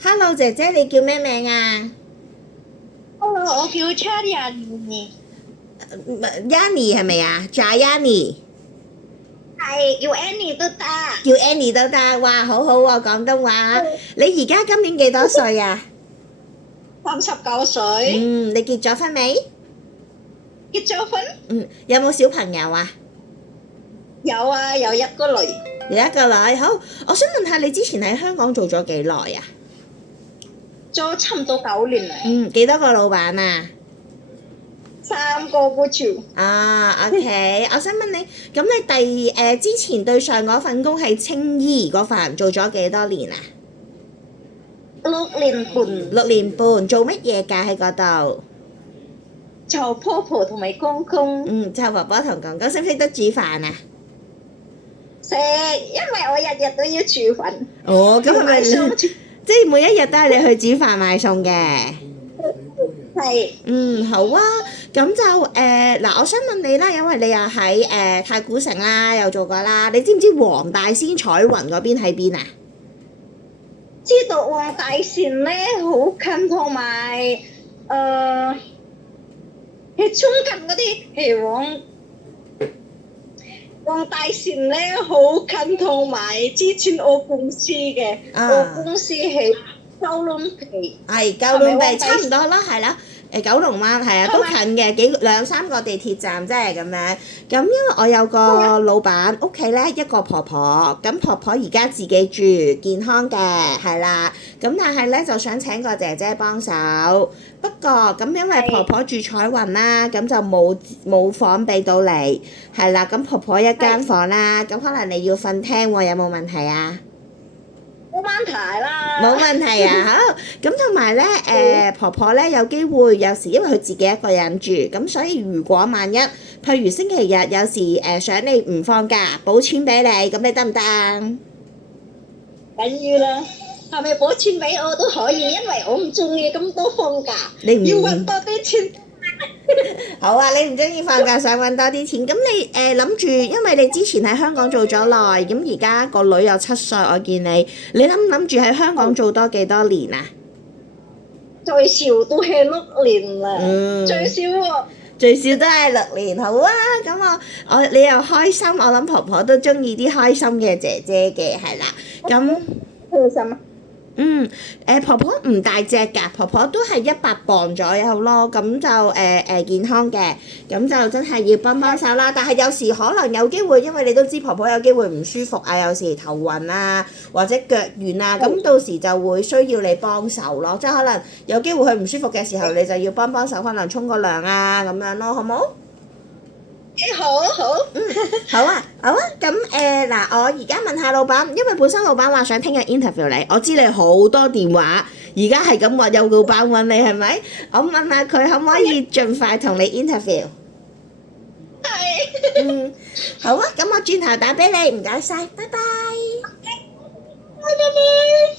Hello 姐姐，你叫咩名啊 Hello，我叫 Charlie，？Yanni 係咪啊？Jayani 係叫 Annie 都得。叫 Annie 都得，哇，好好喎，廣東話。你而家今年幾多歲啊？ 39歲，你結咗婚未？結咗婚？有冇小朋友啊？有啊，有一個女。有一個女，好。我想問下你之前喺香港做咗幾耐啊？做差唔多9年啦，幾多個老闆啊？ 3個僱主。OK，我想問你，咁你之前對上嗰份工係青衣嗰份，做咗幾多年啊？ 6年半， 6年半，做乜嘢㗎喺嗰度？做婆婆同埋公公就婆婆同公公識唔識得煮飯啊？食，因為我日日都要煮飯。哦，咁係咪買餸即係每一日都係你去煮飯買餸嘅？係好啊。咁就嗱，我想問你啦，因為你又喺太古城啦，又做過啦，你知唔知黃大仙彩雲嗰邊喺邊啊？知道黃大仙咧好近，同埋係中近嗰啲係黃大仙咧好近，同埋之前我公司嘅，我公司係九龍皮，係九龍地，係咪黃大差唔多啦，係啦。九龍灣係啊，都近嘅，2-3個地鐵站，即係咁樣。咁因為我有個老闆屋企咧，一個婆婆，咁婆婆而家自己住，健康嘅，係啦。咁但係咧就想請個姐姐幫手，不過咁因為婆婆住彩雲啦，咁就冇房俾到你，係啦。咁婆婆一間房啦，咁可能你要瞓廳喎，有冇問題啊？冇問題啦。冇問題啊，好。咁同埋咧，婆婆咧有機會有時因為佢自己一個人住，咁所以如果萬一，譬如星期日有時想你唔放假，補錢俾你，咁你得唔得啊？緊要啦，係咪補錢俾我都可以，因為我唔中意咁多放假，你唔要揾多啲錢。好啊，你唔中意放假，想揾多啲錢，咁你諗住，因為你之前喺香港做咗耐，咁而家個女有7歲，我見你諗住喺香港做多幾多年啊？最少都係6年啦，最少喎。最少都係6年，好啊！咁你又開心，我諗婆婆都中意啲開心嘅姐姐嘅，係啦。咁開心啊！婆婆唔大隻㗎，婆婆都係100磅左右咯。咁就健康嘅，咁就真係要幫幫手啦。但係有時可能有機會，因為你都知婆婆有機會唔舒服啊，有時頭暈啊，或者腳軟啊，咁到時就會需要你幫手咯。即係可能有機會佢唔舒服嘅時候，你就要幫手，可能沖個涼啊咁樣咯，好冇？好好。好啊，好啊，咁嗱，我而家問下老闆，因為本身老闆話想聽日 interview 你，我知你好多電話，而家係咁話有老闆揾你係咪？我問下佢可唔可以盡快同你 interview？係。好啊，咁我轉頭打俾你，唔該晒，拜拜。拜拜。